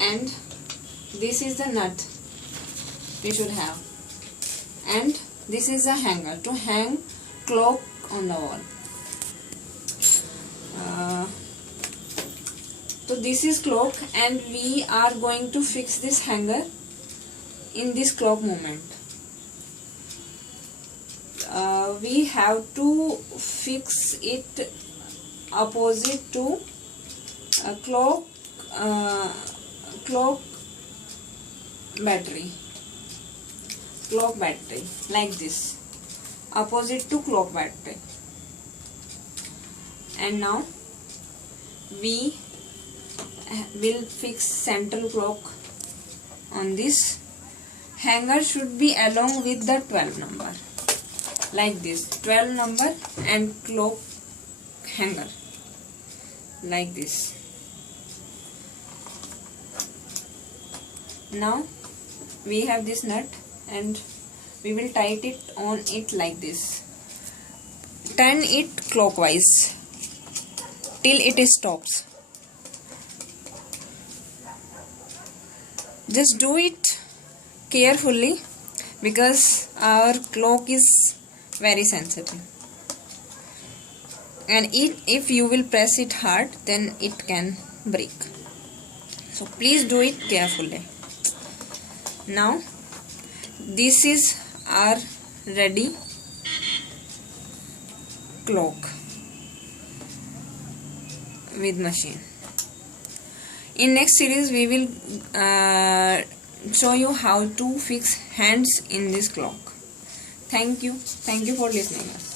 and this is the nut we should have, and this is a hanger to hang clock on the wall. So this is clock, and we are going to fix this hanger in this clock movement. We have to fix it opposite to a clock battery, like this, opposite to clock battery. And now we will fix central clock on this. Hanger should be along with the 12 number, like this, 12 number and clock hanger, like this. Now we have this nut and we will tighten it on it like this. Turn it clockwise till it stops. Just do it carefully because our clock is very sensitive, and if you will press it hard, then it can break. So please do it carefully. Now this is our ready clock with machine. In next series we will show you how to fix hands in this clock. Thank you for listening us.